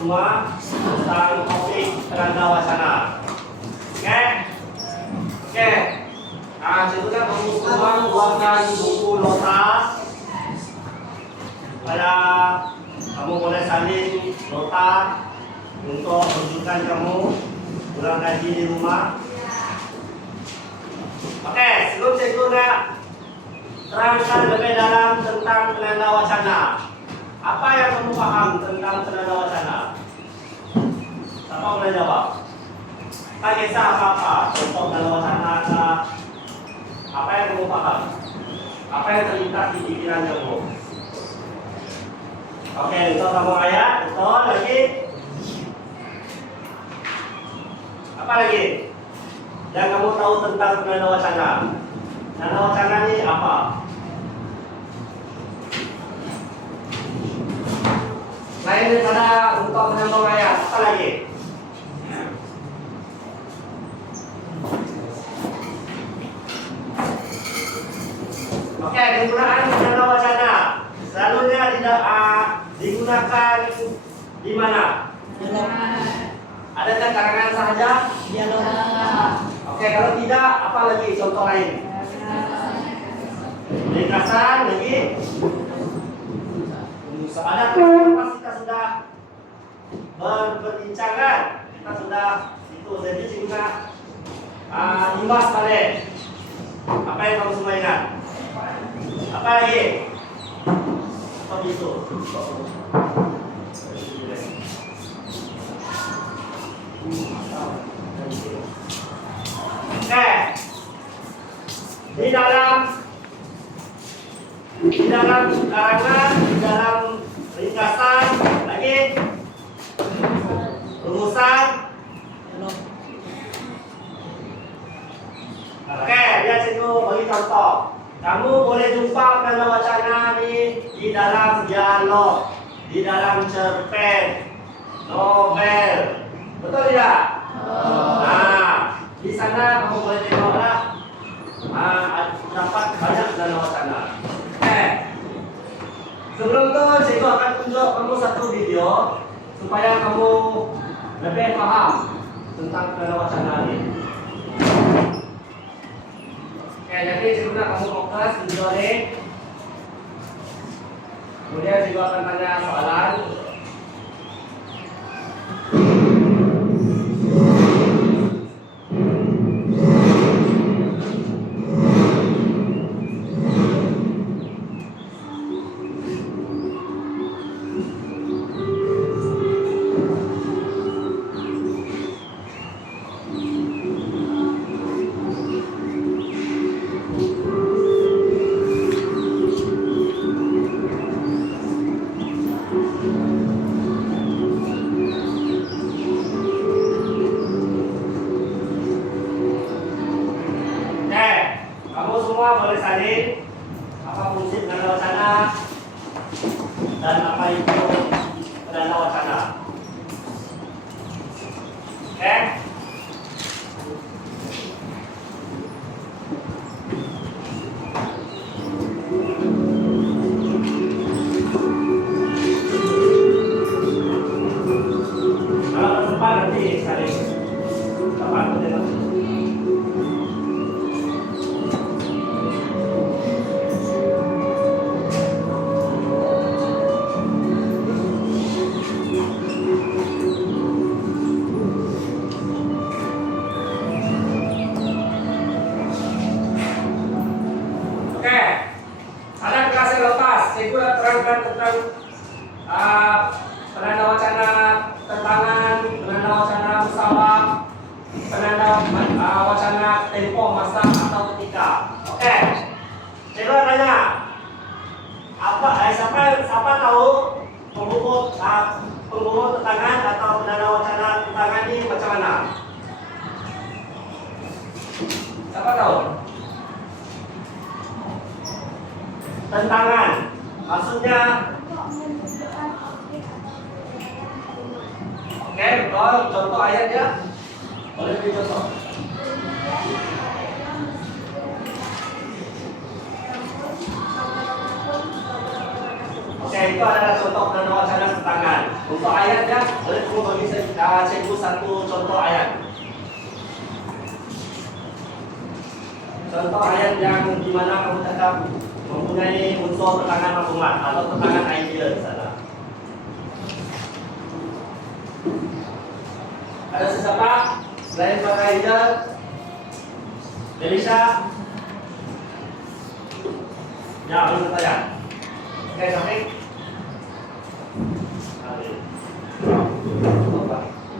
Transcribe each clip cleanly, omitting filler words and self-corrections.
semua tentang topik kerangka wacana. Oke? Oke. Nah, sebetulnya kamu semua keluarkan buku nota supaya kamu boleh salin nota untuk rujukan kamu ulang kaji di rumah. Oke, sebelum saya terangkan lebih dalam tentang penanda wacana. Apa yang kamu paham tentang penanda wacana? Siapa boleh jawab? Tak kisah apa-apa, contoh penanda wacana atau apa yang kamu paham? Apa yang terlintas di pikiran kamu? Oke, untuk kamu ayat, betul lagi. Apa lagi? Yang kamu tahu tentang penanda wacana? Penanda wacana ini apa? Selain daripada untuk menyambung ayat, apa lagi? Oke, penggunaan penanda wacana selalunya tidak digunakan di mana? Adakah karangan sahaja? Oke, kalau tidak, apa lagi contoh lain? Ringkasan lagi. Ada pasti kita sudah berbincangan, kita sudah itu jadi juga imbas balik. Apa yang kamu semua ingat? Apa lagi? Seperti itu. Oke. Di dalam karangan, di dalam ringkasan, lagi rumusan. Oke, dia cikgu bagi contoh. Kamu boleh jumpa penanda wacana di dalam dialog, di dalam cerpen, novel. Betul tidak? Nah, di sana kamu boleh tengoklah dapat banyak penanda wacana. Sebelum itu, cikgu akan tunjuk kamu satu video supaya kamu lebih paham tentang penanda wacana ini. Oke, jadi sebelumnya kamu fokus video ini. Kemudian cikgu akan tanya soalan. Boleh salin apa fungsi penanda wacana dan apa itu penanda wacana. Oke? Kalau tersempat nanti salin. Kapan boleh? Tentang penanda wacana tentangan, penanda wacana musawak, penanda wacana tempo, masa atau ketika. Oke, saya tanya, siapa tahu penghubung tentangan atau penanda wacana tentangan ini macam mana? Siapa tahu? Tentangan. Maksudnya, oke, betul. Contoh ayatnya, boleh beri contoh. Oke, itu adalah contoh penanda wacana tangan. Untuk ayatnya, boleh kamu bagi cikgu satu contoh ayat. Contoh ayat yang dimana kamu cakap mempunyai unsur keterangan maklumat atau keterangan idea di sana. Ada sesiapa selain Pak Raidel? Melisa? Ya, belum bertanya. Oke, Syafiq.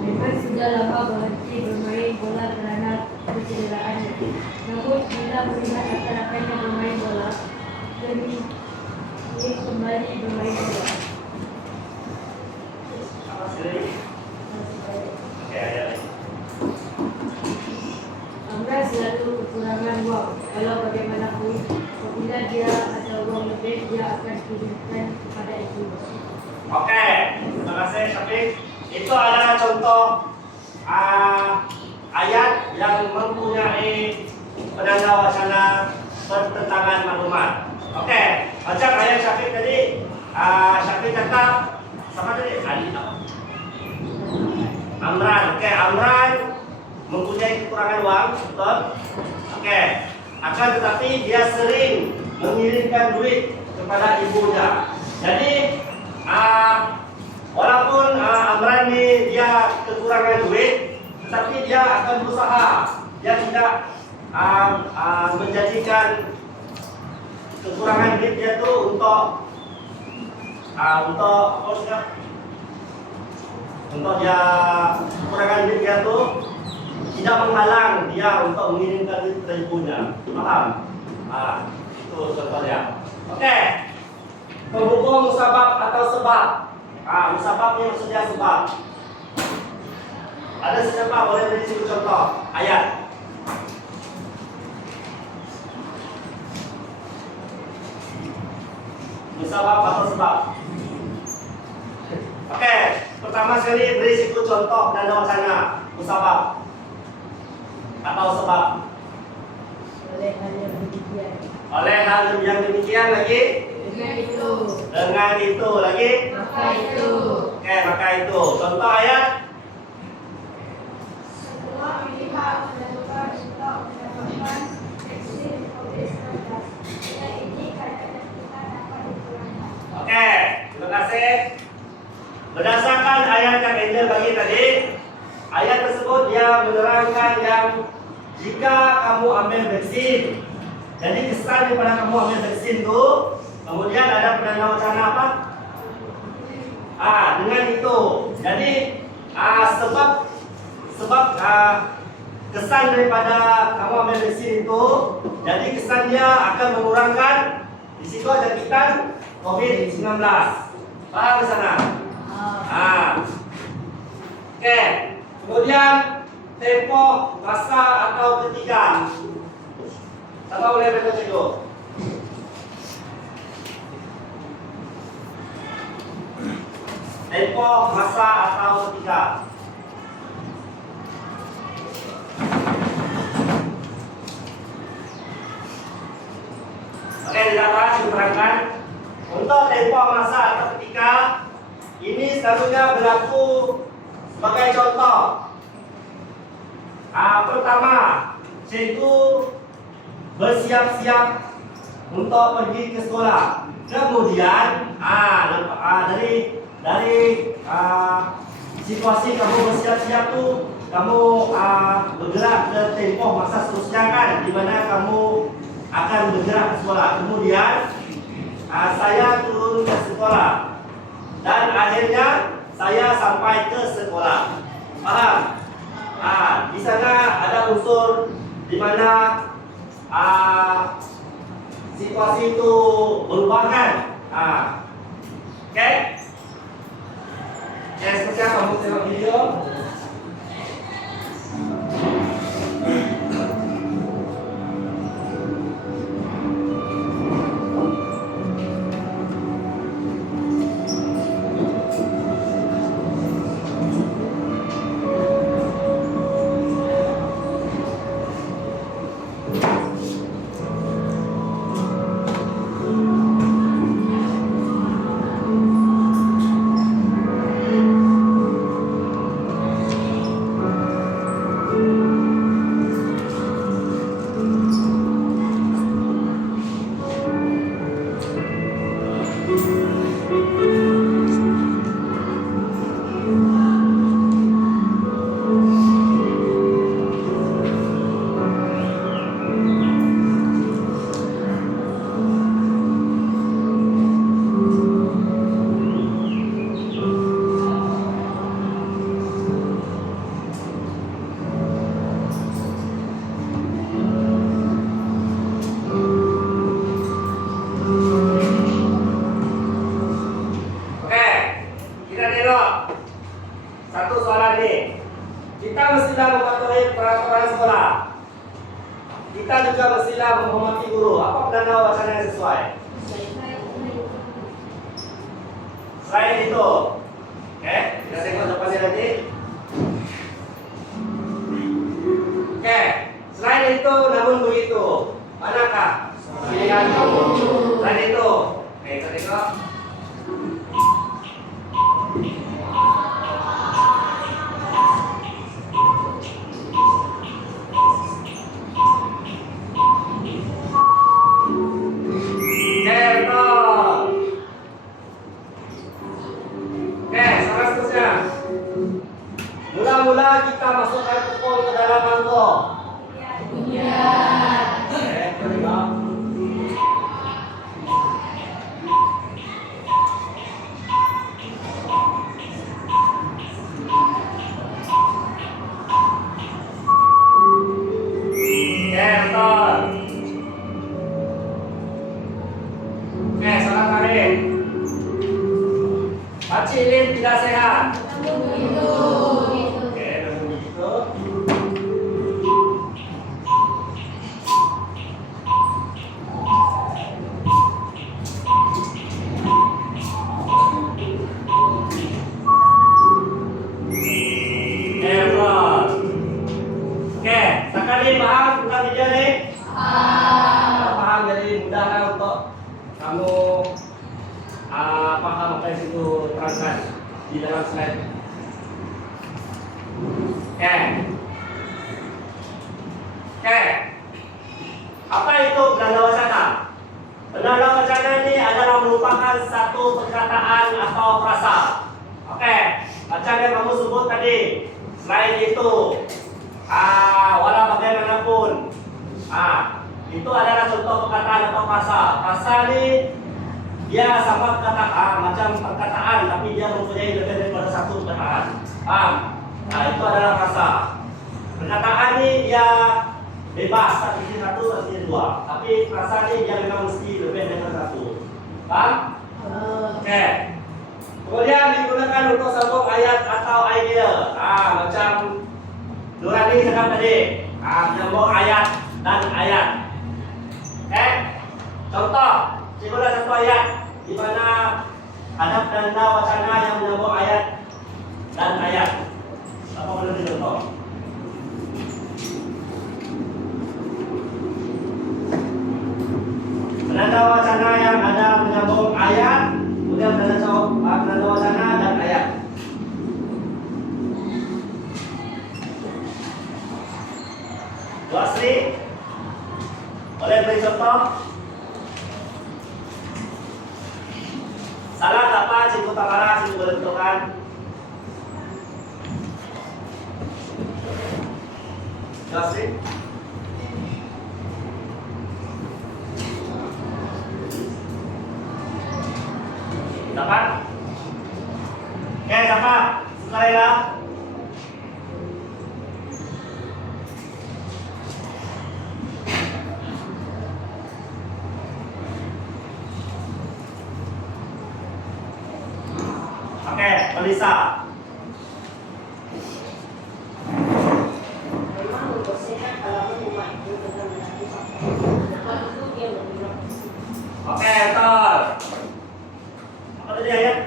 Memang sudah lama berhenti bermain bola kerana kecederaannya. Namun bila melihat rakan-rakannya bermain bola, demi ingin kembali bermain bola. Apa sih? Oke, ada lagi. Amran selalu kekurangan wang. Kalau bagaimanapun, apabila dia ada wang lebih, dia akan kirimkan kepada ibu. Oke, terima kasih Syafiq. Itu adalah contoh ayat yang mempunyai penanda wacana pertentangan maklumat. Oke, macam ayat Syafiq tadi, Syafiq cakap sama tadi Ali apa? Amran. Oke, Amran mempunyai kekurangan wang, betul? Oke, akan tetapi dia sering mengirimkan duit kepada ibunya. Jadi walaupun Amran ni dia kekurangan duit, tetapi dia akan berusaha. Dia tidak menjadikan kekurangan duit dia tu untuk apa sih? Untuk dia kekurangan duit dia tu tidak menghalang dia untuk mengirimkan duit ke ibunya. Faham? Itu contohnya. Oke. Penghubung musabab atau sebab. Musabab ni maksudnya sebab. Ada sesiapa boleh beri contoh ayat? Musabab atau sebab. Oke, pertama sekali beri contoh penanda wacana musabab atau sebab. Oleh hal yang demikian. Oleh hal yang demikian lagi. Dengan itu. Dengan itu lagi. Maka itu. Oke, maka itu. Contoh ayat. Setelah melihat menentukan untuk mendapatkan vaksin COVID-19, dengan ini keadaan kita dapat dikurangkan. Oke, terima kasih. Berdasarkan ayat yang Angel bagi tadi, ayat tersebut dia menerangkan yang jika kamu ambil vaksin, jadi kesan daripada kamu ambil vaksin itu, kemudian ada penanda wacana apa? Dengan itu. Jadi sebab kesan daripada kamu ambil vaksin itu, jadi kesan dia akan mengurangkan risiko jangkitan COVID-19. Paham di sana? Oke. Kemudian tempo, masa atau ketika. Siapa boleh baca dulu? Tempo, masa atau ketika. Oke, diterangkan, diterangkan. Untuk tempo, masa atau ketika, ini selalunya berlaku sebagai contoh. Pertama, cikgu bersiap-siap untuk pergi ke sekolah. Kemudian, dari situasi kamu bersiap-siap tu, kamu bergerak ke tempoh masa seterusnya kan, di mana kamu akan bergerak ke sekolah. Kemudian, saya turun ke sekolah dan akhirnya saya sampai ke sekolah. Paham? Di sana ada unsur di mana situasi itu berubah kan? Oke? Seperti apa kamu tengok video? wacana yang sesuai. Selain itu, oke, kita tengok depannya nanti. Oke, selain itu namun begitu, manakah pilihanmu? Selain itu, oke, kita tengok. Mula-mula kita masukkan tepung ke dalam mangkok. Iya. Oke, terima. Oke, betul. Oke, salah tarik. Pacilin tidak sehat. Begitu. Oke, namun begitu. Oke, sekali paham tentang video ini? Kalau paham jadi mudah lah untuk kamu paham apa yang itu terangkan di dalam slide. Oke. Oke. Apa itu penanda wacana? Penanda wacana ini adalah merupakan satu perkataan atau frasa. Oke, macam yang kamu sebut tadi. Selain itu, walau bagaimanapun, itu adalah contoh perkataan atau frasa. Frasa ini dia sama macam perkataan, tapi dia mempunyai lebih daripada satu perkataan. Itu adalah frasa. Perkataan ini dia bebas, tak mesti satu, tak mesti dua. Tapi frasa ini dia memang mesti lebih daripada satu. Paham? Oke. Kemudian digunakan untuk sambung ayat atau idea. Macam Nurani cakap tadi, menyambung ayat dan ayat. Oke. Contoh, cikgu ada satu ayat di mana ada penanda wacana yang menyambung ayat dan ayat. Apa boleh dicontoh? Penanda wacana yang ada menyambung ayat, kemudian penanda wacana dan ayat. Bu Asri, boleh beri contoh? Salah apa cikgu Tamara, cikgu boleh tentukan? Bu Asri? Dapat? Oke, siapa? Sukarela? Oke, Melisa. Memang membersihkan halaman rumah itu dengan menyapu sampah. Maka itu dia bergerak. Oke, betul. Apa tadi ayat?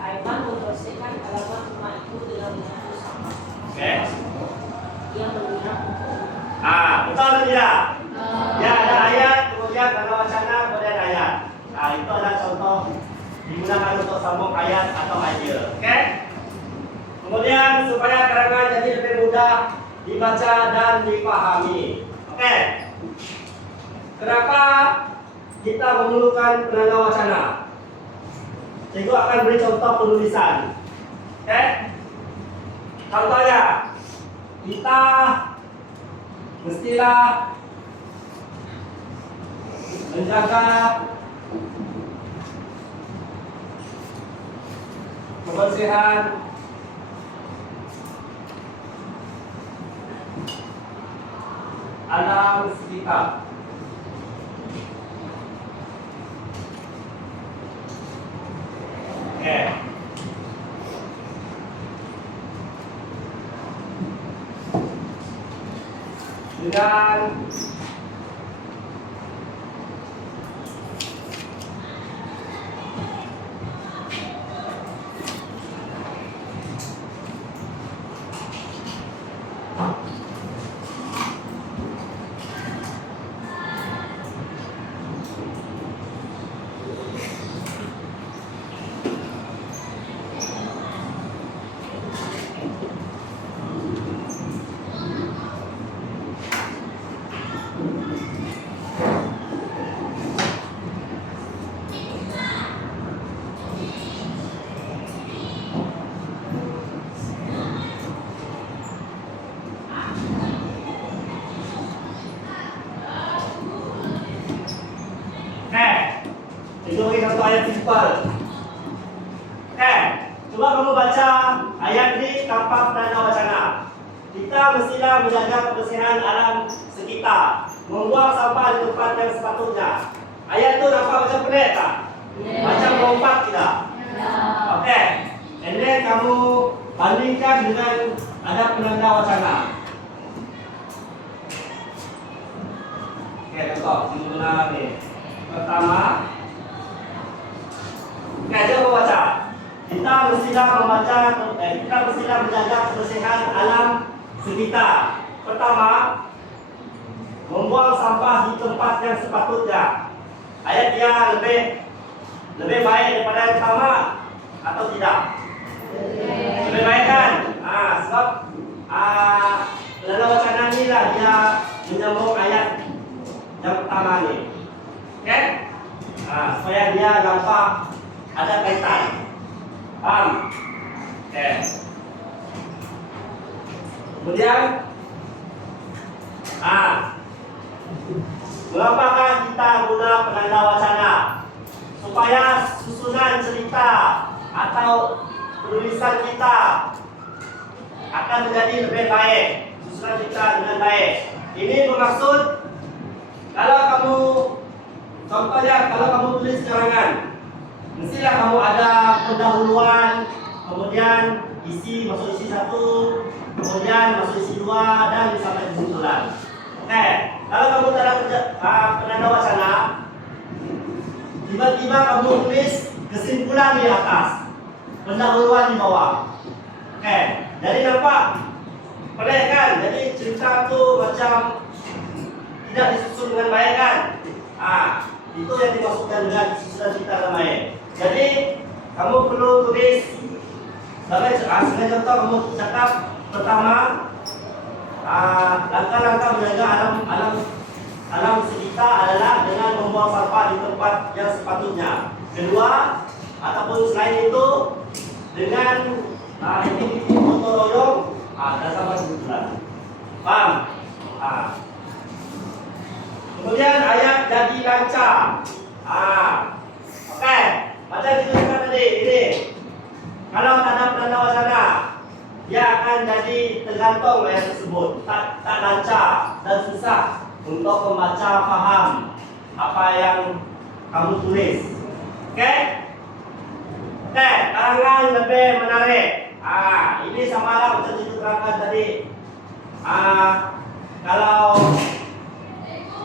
Aiman membersihkan halaman rumah itu dengan menyapu sampah. Oke. Dia bergerak untuk Betul atau tidak? Ya, ada ayat, kemudian tanda wacana, kemudian ayat. Itu adalah contoh digunakan untuk sambung ayat atau idea. Oke? Kemudian supaya karangan jadi lebih mudah dibaca dan dipahami. Oke? Kenapa kita memerlukan penanda wacana? Cikgu akan beri contoh penulisan. Oke? Contohnya, kita mestilah menjaga kebersihan alam sekitar. Oke. Dengan Itu bagi contoh ayat simple. Oke, coba kamu baca ayat ini tanpa penanda wacana. Kita mestilah menjaga kebersihan alam sekitar, membuang sampah di tempat yang sepatutnya. Ayat itu nampak macam pelik tak? Macam lompat tidak? Oke, ini kamu bandingkan dengan ada penanda wacana. Oke, contoh simpulan nih. Pertama, oke, coba baca. Kita mestilah menjaga kebersihan alam sekitar. Pertama, membuang sampah di tempat yang sepatutnya. Ayat dia lebih baik daripada yang pertama atau tidak? Lebih baik kan? Sebab penanda wacana ni lah dia menyambung ayat yang pertama ni. Oke? Supaya dia nampak ada kaitan. Paham? Oke. Kemudian mengapakah kita guna penanda wacana? Supaya susunan cerita atau tulisan kita akan menjadi lebih baik. Susunan cerita dengan baik. Ini bermaksud kalau kamu, contohnya kalau kamu tulis karangan, mestilah kamu ada pendahuluan, kemudian masuk isi 1, kemudian masuk isi 2 dan sampai kesimpulan. Oke, kalau kamu tak ada penanda wacana, tiba-tiba kamu tulis kesimpulan di atas, pendahuluan di bawah. Oke, jadi nampak pelik kan? Jadi cerita tu macam tidak disusun dengan baik kan? Itu yang dimaksudkan dengan susunan cerita dengan baik. Jadi kamu perlu tulis sebagai contoh, kamu cakap pertama langkah-langkah menjaga alam sekitar adalah dengan membuang sampah di tempat yang sepatutnya. Kedua, ataupun selain itu dengan aktiviti gotong royong dan sampai sebulan. Paham? Kemudian ayat jadi lancar. Oke, macam dituliskan tadi ini. Kalau tak ada penanda wacana, dia akan jadi tergantung ayat tersebut, tak lancar dan susah untuk membaca faham apa yang kamu tulis. Oke? Oke, karangan lebih menarik. Ini sama lah macam diterangkan tadi. Kalau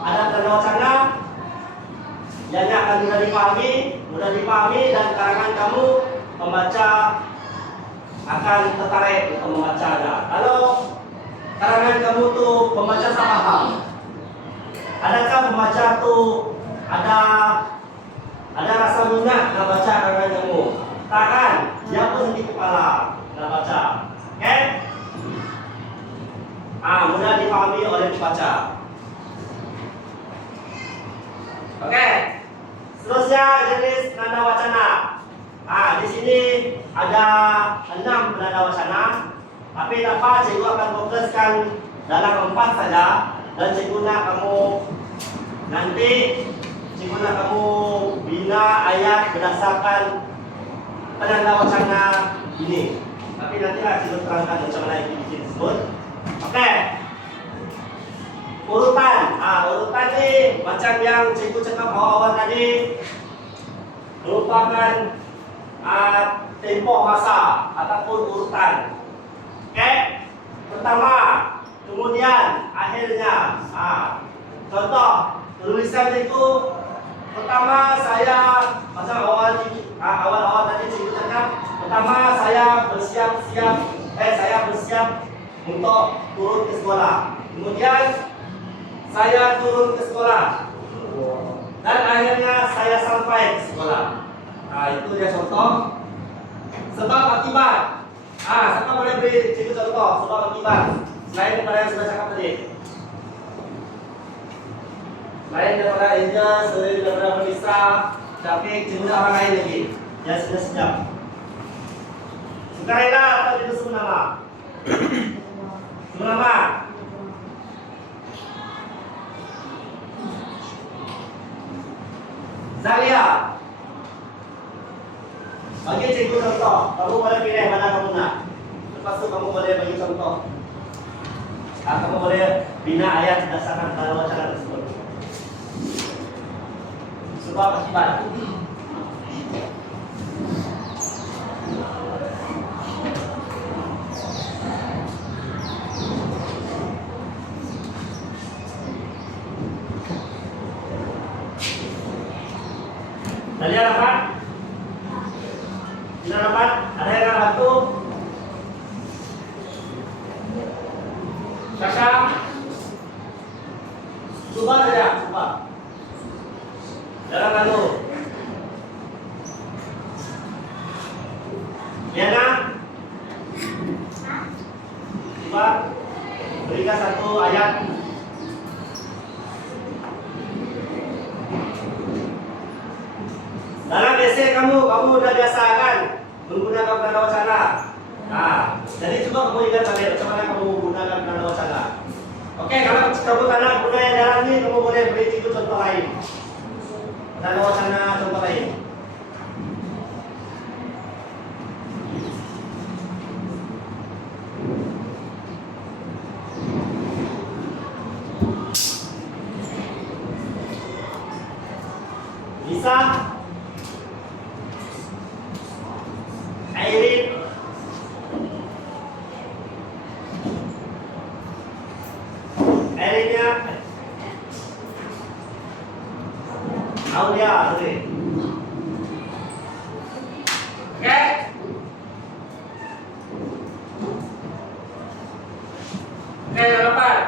ada tanda wacana, ianya akan mudah dipahami dan karangan kamu pembaca akan tertarik untuk membacanya. Kalau karangan kamu tu pembaca tak paham, adakah pembaca tu ada rasa minat nak baca karangan kamu? Takkan, dia pun sakit kepala nak baca. Okay? Mudah dipahami oleh pembaca. Oke, seterusnya jenis penanda wacana. Di sini ada 6 penanda wacana, tapi dapat cikgu akan fokuskan dalam 4 saja, dan cikgu nak kamu bina ayat berdasarkan penanda wacana ini. Tapi nantilah cikgu terangkan macam mana aktiviti tersebut. Oke. Urutan ni macam yang cikgu cakap awal-awal tadi, merupakan tempoh masa ataupun urutan. Oke? Pertama, kemudian akhirnya. Contoh tulisan itu pertama saya macam awal tadi cikgu cakap, pertama saya bersiap untuk turun ke sekolah. Kemudian saya turun ke sekolah dan akhirnya saya sampai ke sekolah. Itu dia contoh. Sebab akibat. Siapa boleh beri cikgu contoh sebab akibat selain daripada yang sudah cakap tadi? Selain daripada Angel, selain daripada Melissa, Syafiq, cikgu orang lain lagi yang sudah siap. Sukarela atau itu semua nama? Semua nama? Zalia. Bagi cikgu contoh. Kamu boleh pilih mana kamu nak. Lepas tu kamu boleh bagi contoh. Kamu boleh bina ayat berdasarkan tata wacana tersebut. Sebab akibat. Kalian dapat? Tidak dapat? Ada yang nak bantu? Sasha? Coba saja, coba. Jangan malu. Liana? Coba berikan satu ayat. Dalam essay kamu sudah biasa kan menggunakan tanda wacana. Nah, jadi coba kamu ingat tadi bagaimana kamu menggunakan tanda wacana. Oke, kalau kamu tanda guna yang dalam ini, kamu boleh beri cikgu contoh lain. Tanda wacana contoh lain. Bisa? Airin, Airinnya, Aulia, sorry. Oke? Oke, dapat.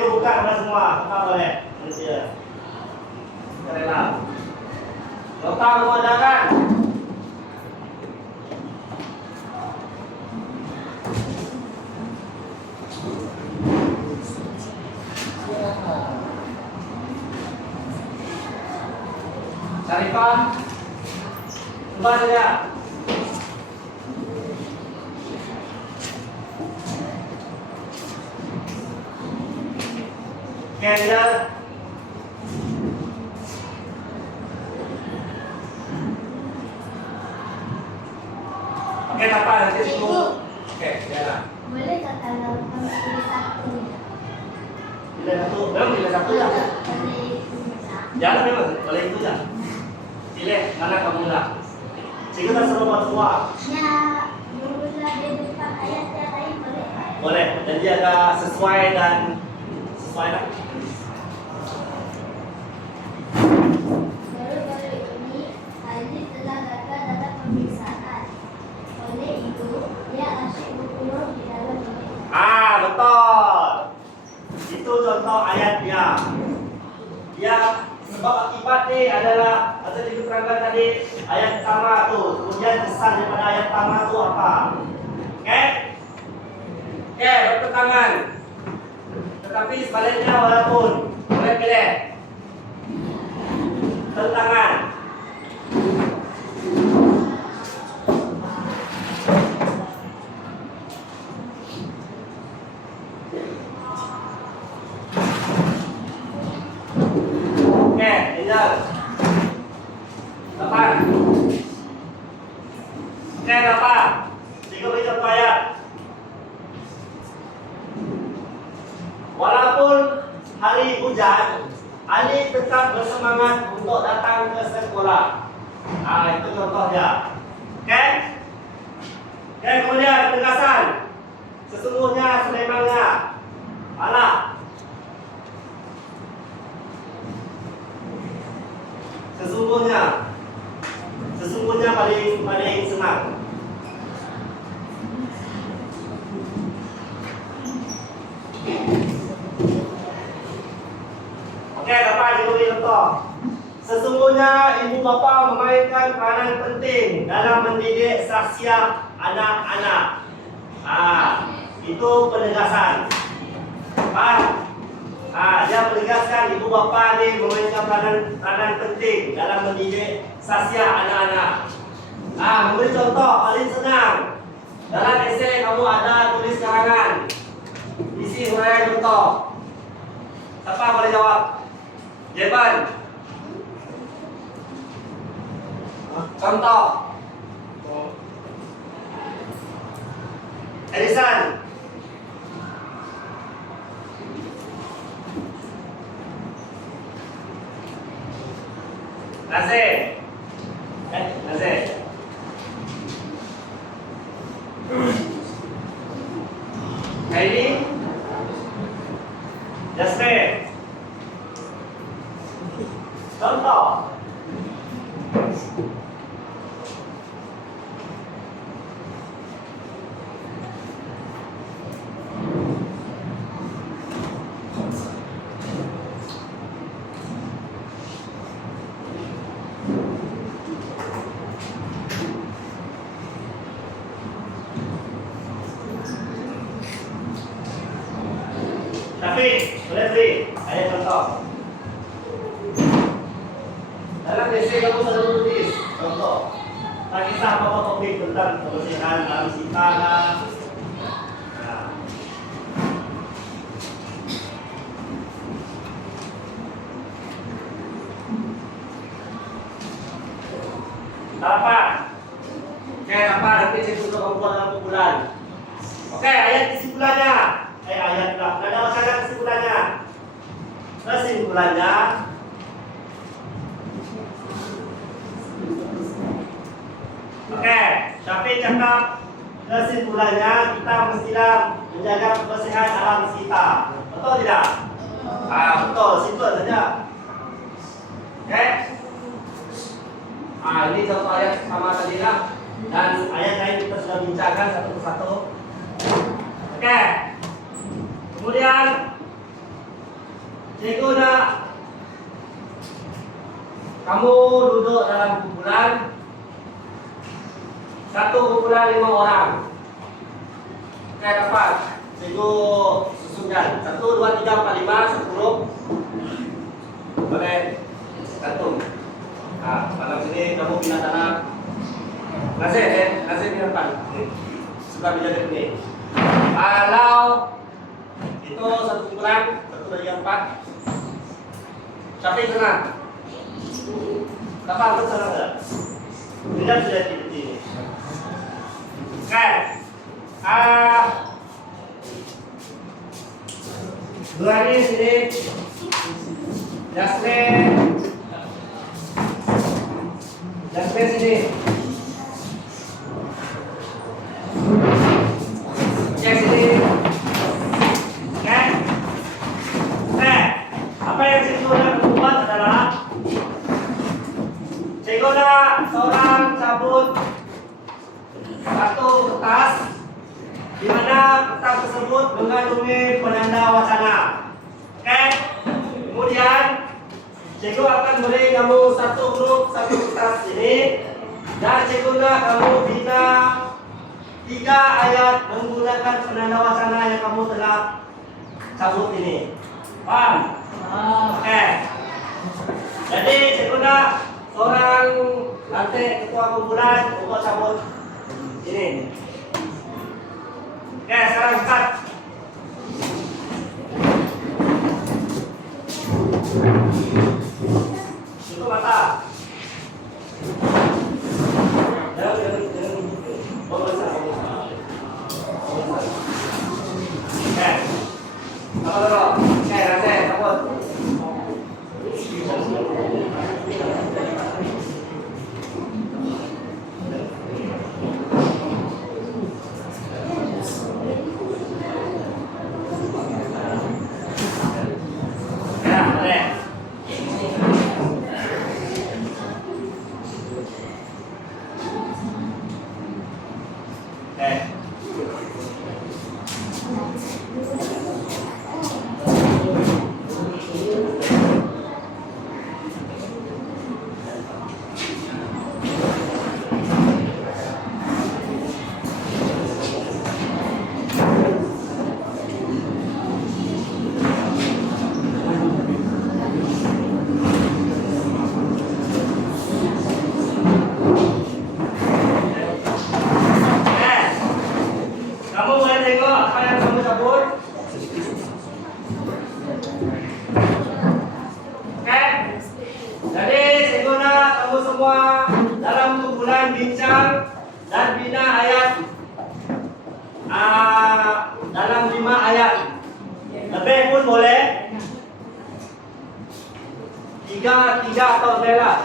Buka semua, buka boleh. Manusia. Rela. Nota kamu ada kan? Syarifah, coba saja. Kendall. Oke, apa nanti cikgu? Oke, ya. Boleh tak kalau kamu pilih satu? Pilih satu, memang pilih satu ya? Jangan memang, boleh itu ya. Pilih mana kamu nak. Cikgu tak suruh buat semua. Ya, berulang di depan ayat yang lain boleh? Boleh, jadi ada sesuai dan sesuai tak? Baru-baru ini, Ali telah gagal dalam pemeriksaan. Oleh itu, dia asyik berpeluang di dalam pemeriksaan. Betul. Itu contoh ayat dia. Dia sebab akibat ni adalah ada diterangkan tadi ayat pertama tu. Kemudian kesan daripada ayat pertama tu apa? Okey? Okey, bertentangan. Tetapi sebaliknya walaupun boleh pilih tentangan. Oke, tinggal. Dapat. Oke, dapat. Cikgu beri contoh ayat. Walaupun hari hujan, Ali tetap bersemangat untuk datang ke sekolah. Itu contohnya. Oke? Oke, kemudian penegasan. Sesungguhnya, sememangnya. Allah. Sesungguhnya paling senang. Oke, dapat diberi contoh. Sesungguhnya ibu bapa memainkan peranan penting dalam mendidik sahsiah anak-anak. Itu penegasan. Pak. Dia menegaskan ibu bapa ini memainkan peranan penting dalam mendidik sasya anak-anak. Memberi contoh paling senang. Dalam esei kamu ada tulis karangan. Isi huraian contoh. Siapa boleh jawab? Jeban. Contoh. Edison. Nazir. Nazir. Kylie. Jasmine. Contoh. Tapi, boleh beri. Ada contoh. Dalam esei kamu selalu tulis contoh. Tak kisah apa topik tentang kebersihan dalam isi tanah. Apa? Oke, apa nanti saya suruh kamu buat dalam bulan. Oke, ayat kesimpulannya. Ayat lah. Ada masalah kesimpulannya. Kesimpulannya. Oke, tapi cakap kesimpulannya kita mestilah menjaga kebersihan alam kita. Betul tidak? Betul. Simpel saja. Oke. Ini contoh ayat sama tadi lah. Dan ayat lain kita sudah bincangkan satu persatu. Oke. Kemudian cikgu nak kamu duduk dalam kumpulan, satu kumpulan 5 orang. Oke, dapat cikgu susunkan 1, 2, 3, 4, 5 satu grup. Boleh satu. Pada sini kamu pindah tanah. Nasib pindah depan. Suka menjadi ini. Kalau itu satu kumpulan 1, 2, 3, 4. Siapa yang sana? Dapat aku sana enggak? Tidak sudah di sini. Oke. Dua ini sini. Jasmine sini. Cek sini. Oke. Apa yang cikgu nak buat adalah cikgu nak seorang cabut satu kertas di mana kertas tersebut mengandungi penanda wacana. Oke. Kemudian cikgu akan beri kamu satu grup satu kertas ini dan cikgu nak kamu bina 3 ayat menggunakan penanda wacana yang kamu telah cabut ini. Paham? Oke. Jadi cikgu nak seorang nanti ketua kumpulan untuk cabut ini. Oke, sekarang start. Tutup mata. Jangan. Oke. Apa dulu? Oke, nanti cabut. yang kamu cabut? Oke? Jadi, segera kamu semua dalam kumpulan bincang dan bina ayat dalam 5 ayat. Lebih pun boleh. 3 atau lebih lah.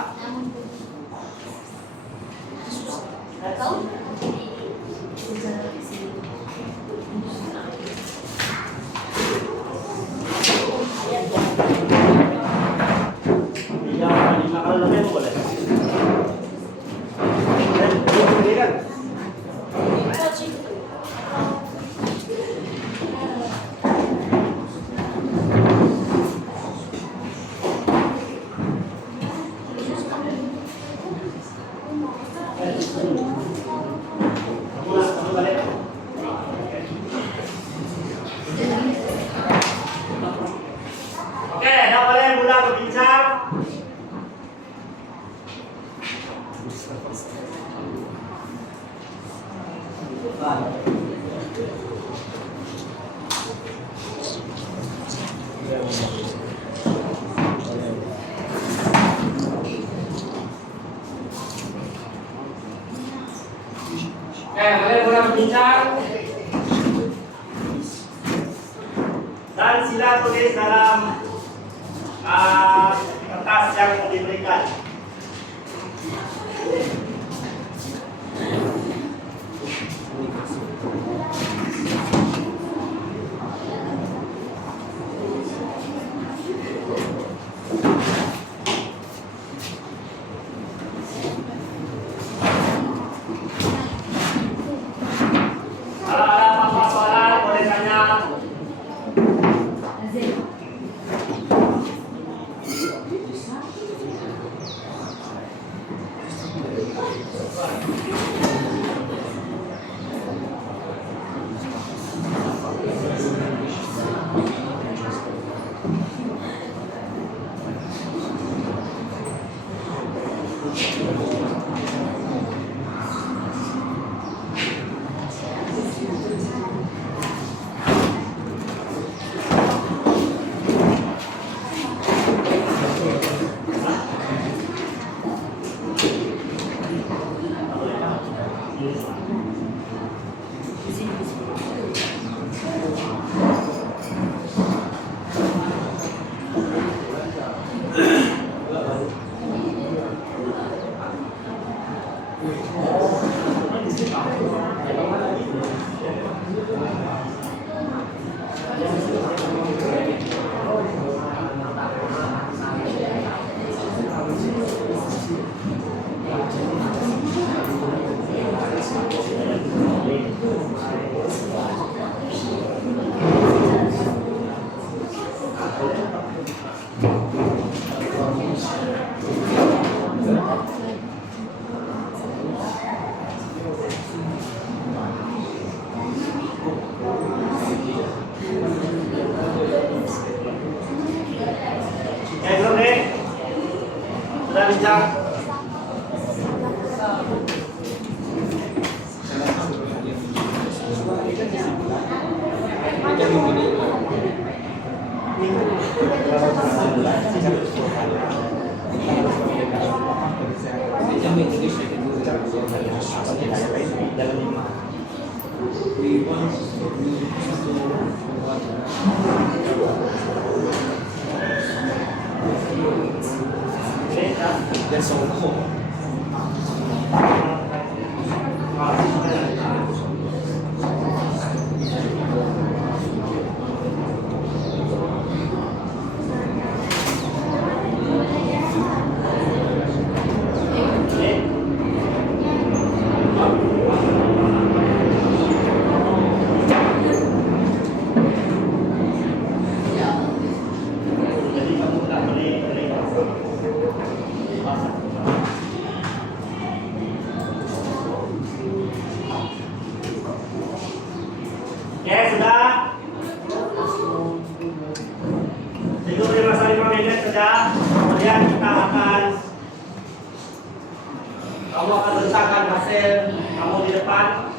Kalau lebih pun boleh. Kan? Oke, dah boleh mulai berbincang. Oke, boleh mulai berbincang. Dan sila tulis dalam kertas yang diberikan. Kalau ada apa-apa soalan boleh tanya. Azim. Belum nih? Sudah bincang? Oke, sudah. Itu beri masa 5 menit saja. Kemudian kita akan kamu akan letakkan hasil kamu di depan.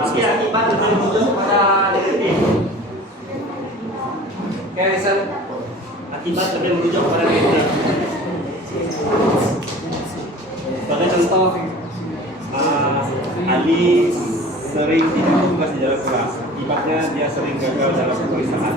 Tapi akibat lebih menuju kepada negatif. Oke, Hasan. Akibat lebih menuju kepada negatif. Sebagai contoh, Ali sering tidak tugas di dalam kelas. Akibatnya dia sering gagal dalam pemeriksaan.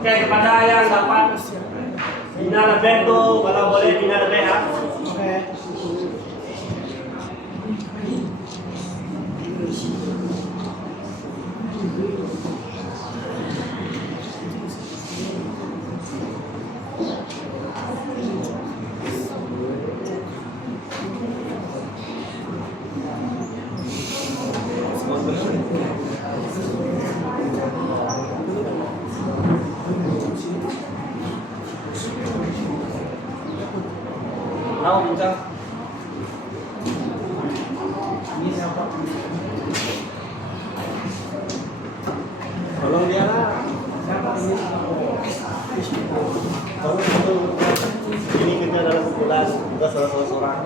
Oke, kepada yang dapat bina lebih tuh, kalau boleh bina lebih ya. Oke. Tahu bincang? Ini siapa? Tolong dia lah. Siapa ini? Tolong itu. Ini kerja dalam kumpulan tugas seorang-seorang.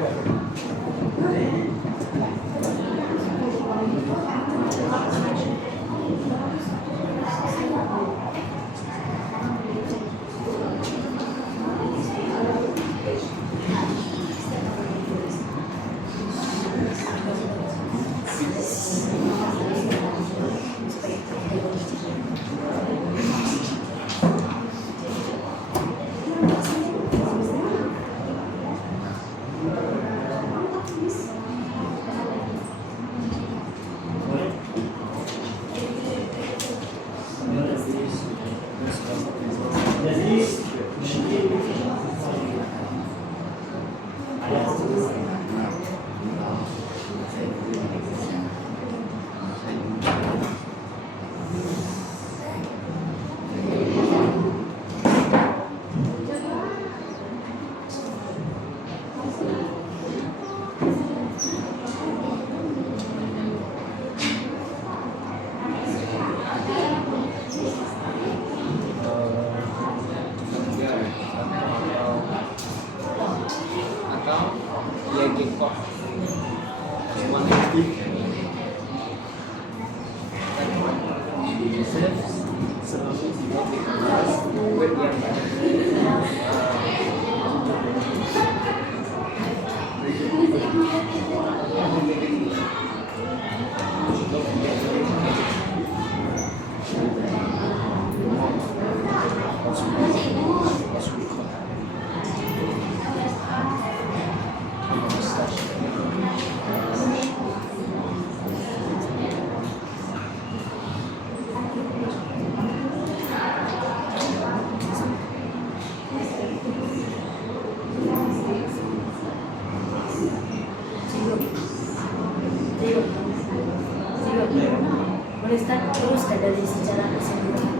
Boleh start terus dari sejarah keseluruhan.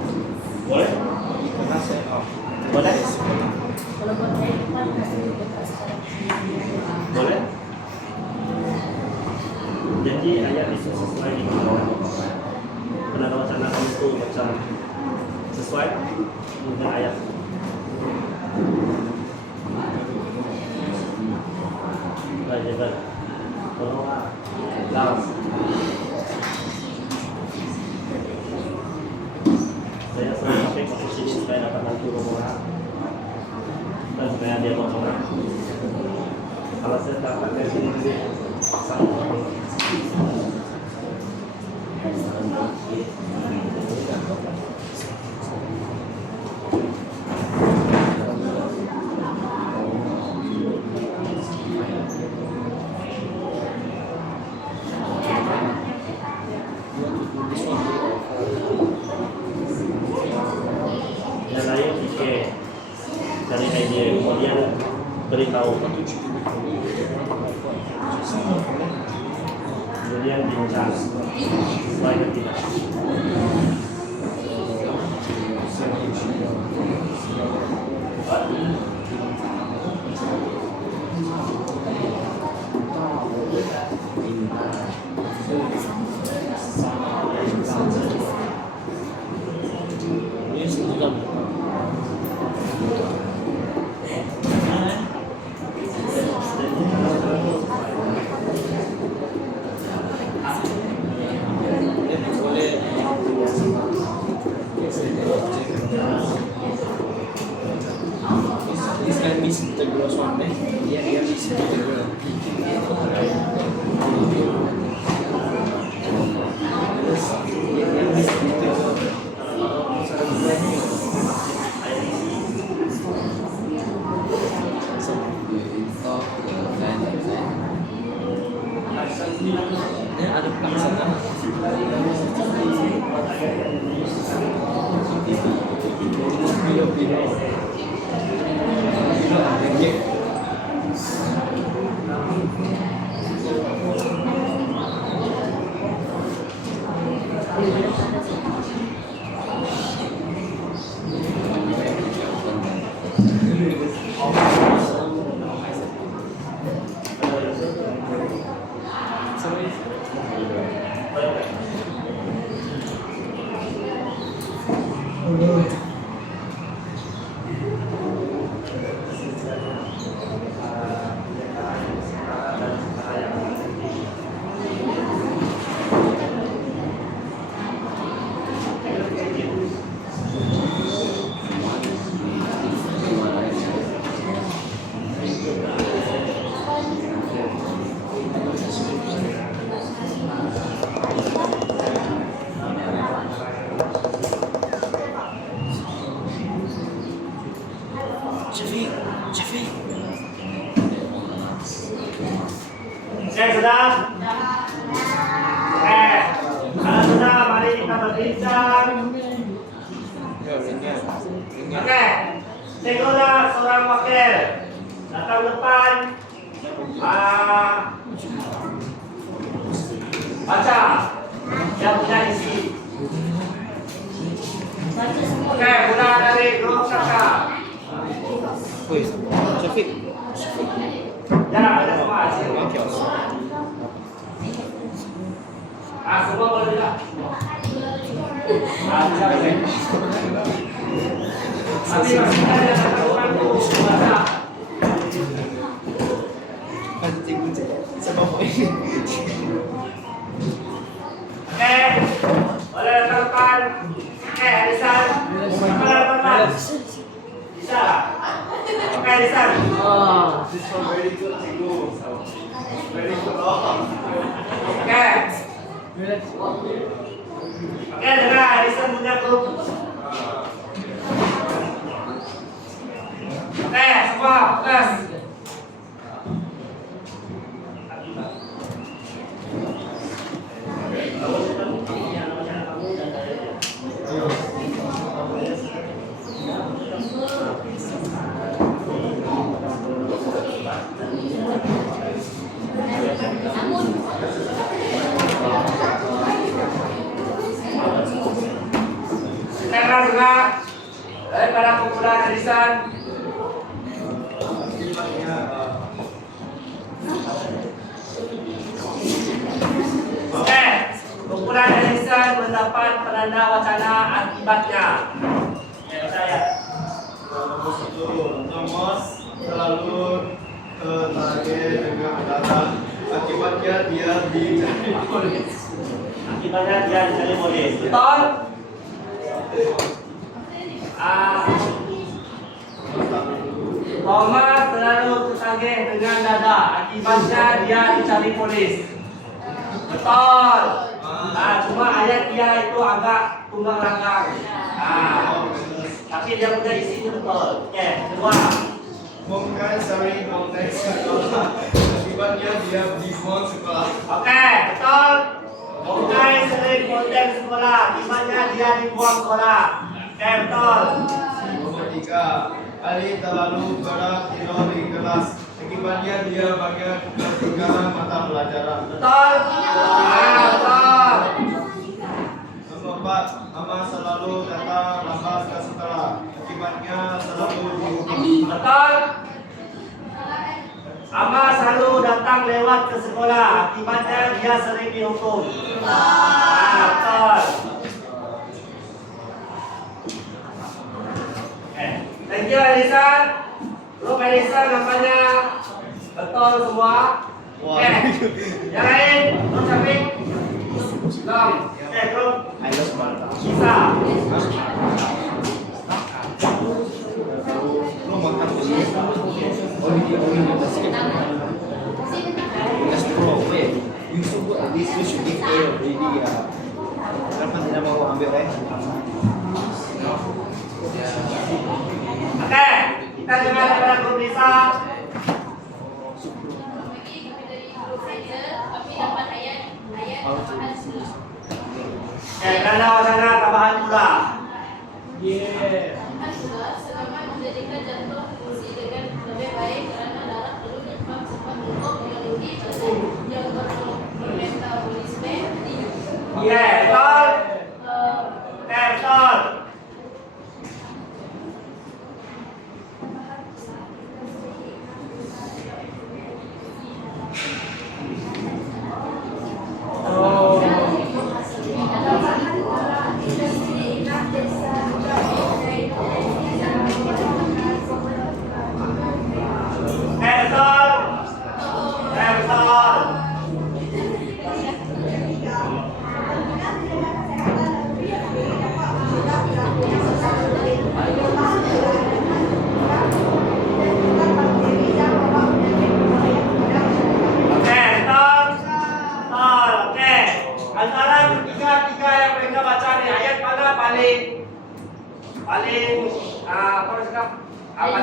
Boleh? Boleh? Kalau buat saya kan kasih kita sekarang. Boleh? Jadi ayat itu sesuai di penata wacana kamu itu macam sesuai dengan ayat. Baik. Saya sering pakai posisi ini supaya dapat bantu orang dan supaya dia bawa orang. Kalau saya dapat dari sini sama. Yang lain fikir dari idea kemudian beritahu kemudian bincang sesuai ke tidak. Sudah? Kalau sudah, mari kita berbincang. Oke, Sekolah seorang wakil datang depan. Baca yang punya isi. Oke, mulai dari grup kakak. Syafiq. Ya, ada semua. Oke. Semua boleh tidak? Bisa ya. Tapi masih ada yang bantu baca. Oke, boleh teman. Oke, Arisan. Teman-teman. Bisa. Oke, Arisan. This one very good to go. Very good. Oke. Oke, dengar Arisan punya grup. Oke, semua fokus. Dengar daripada kumpulan Arisan. mendapat penanda wacana akibatnya. Ya, saya. Nomor 1, Thomas selalu tertagih dengan data. Akibatnya dia dicari polis. Akibatnya dia dicari polis. Betul? Thomas selalu tertagih dengan dada. Akibatnya dia dicari polis. Betul. Cuma ayat dia itu agak tunggang langgang. Tapi dia punya isinya betul. Oke, kedua. Mungkin sering konten sekolah. Akibatnya dia dibuang sekolah. Oke, betul. Mungkin sering konten sekolah. Akibatnya dia dibuang sekolah. Oke, betul. Nomor 3, Ali terlalu berat tidur di kelas. Akibatnya dia banyak ketinggalan mata pelajaran. Betul. Betul. Nomor 4, Ama selalu datang lambat ke sekolah. Akibatnya selalu dihukum. Betul. Ama selalu datang lewat ke sekolah. Akibatnya dia sering dihukum. Betul. Thank you Elisa. Grup Elisa nampaknya betul semua. Oke. Yang lain, grup Syafiq. Belum. Oke, grup Isa. Kenapa tidak mau ambil Oke, kita dengar kepada grup Lisa. Karena wacana tambahan pula. Selama menjadikan jantung fungsi dengan lebih baik karena darah perlu cepat untuk memenuhi badan yang bermetabolisme tinggi. Betul. Betul.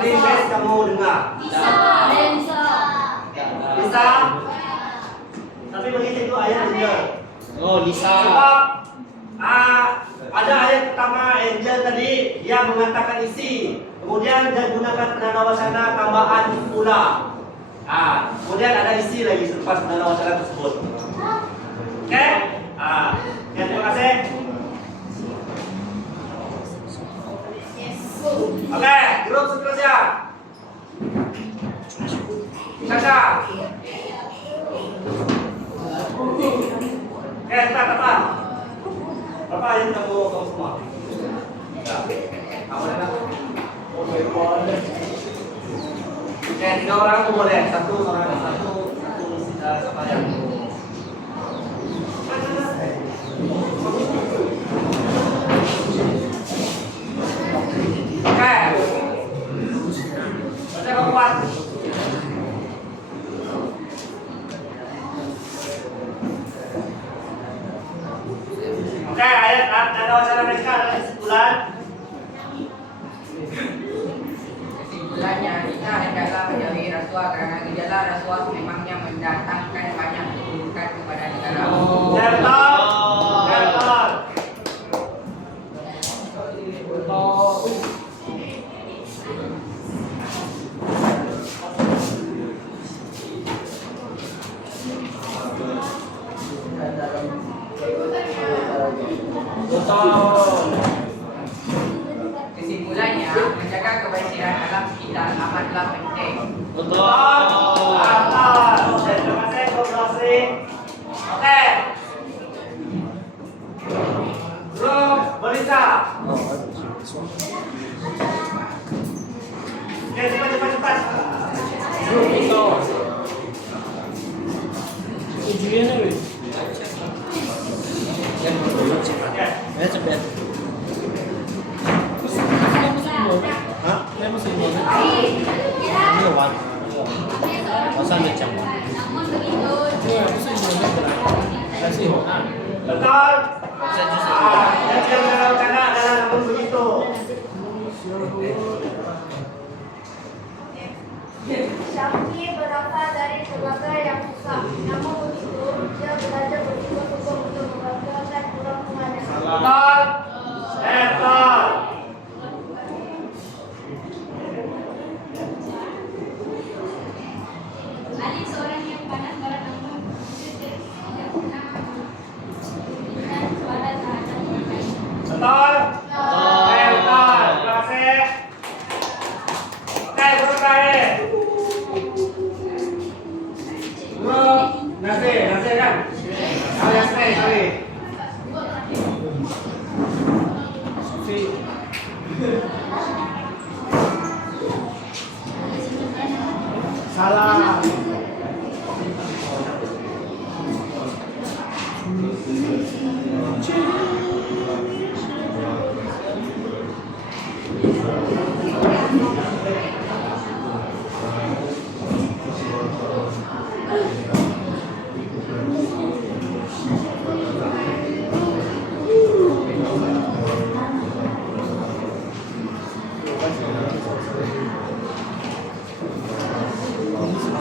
Paling best kamu dengar. Bisa. Tapi begitu itu ayat juga. Oh, Lisa. Sebab ada ayat pertama Angel tadi dia mengatakan isi, kemudian dia gunakan penanda wacana tambahan pula. Kemudian ada isi lagi selepas penanda wacana tersebut. Oke? Terima kasih. Oke, grup seterusnya. Sasha. Tepat. Berapa yang kamu semua? Kamu ada? Oke, 3 orang tuh boleh. Satu siapa yang? Oke. Baca kuat. Oke, ayat ada wacana mereka adalah kesimpulan. Kesimpulannya, kita hendaklah menjauhi rasuah karena gejala rasuah memangnya mendatangkan banyak keburukan kepada negara. Betul. Kesimpulannya, menjaga kebersihan alam kita amatlah penting. Betul. Terima kasih, Oke. Betul. Yang dalam kata adalah namun begitu. Syafqi berasal dari keluarga yang susah. Namun begitu, dia belajar bersungguh-sungguh untuk membahagiakan orang tuanya. Betul. Betul. Ali seorang yang pandai barat namun tidak pernah dan pada terhadap mereka. Betul. Betul. Terima kasih. Oke, guru terakhir. Guru Nasi kan? Oh, Yasmin, sorry. Salah.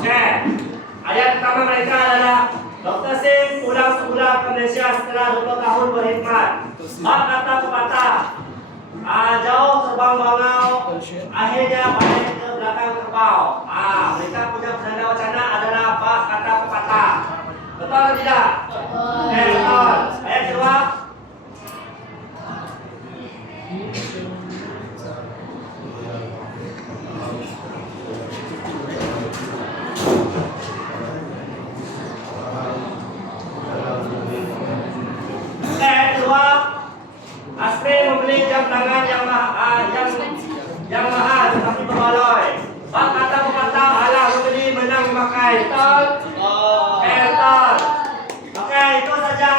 Oke, ayat pertama mereka adalah Dr. Singh pulang sebulan ke Malaysia setelah 20 tahun berkhidmat. Bab kata pepatah, jauh terbang bangau, akhirnya balik ke belakang kerbau. Mereka punya penanda wacana adalah bab kata pepatah. Betul atau tidak? Betul. Ayat kedua. Asri membeli jam tangan yang mahal tetapi berbaloi. Bab kata pepatah, alah membeli menang memakai. Betul? Betul. Oke, itu saja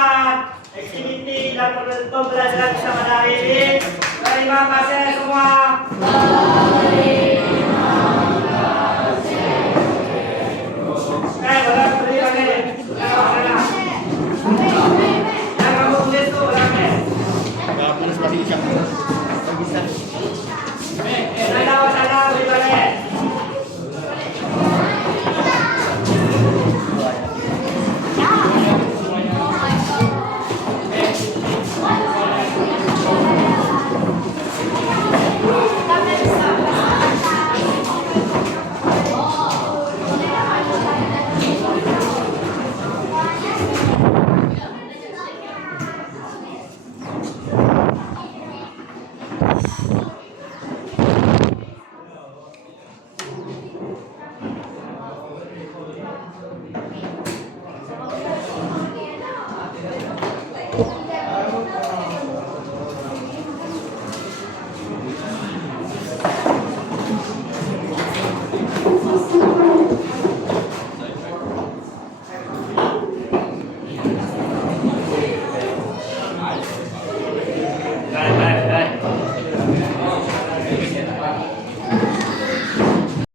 aktiviti dan pembelajaran kita pada hari ini. Terima kasih semua.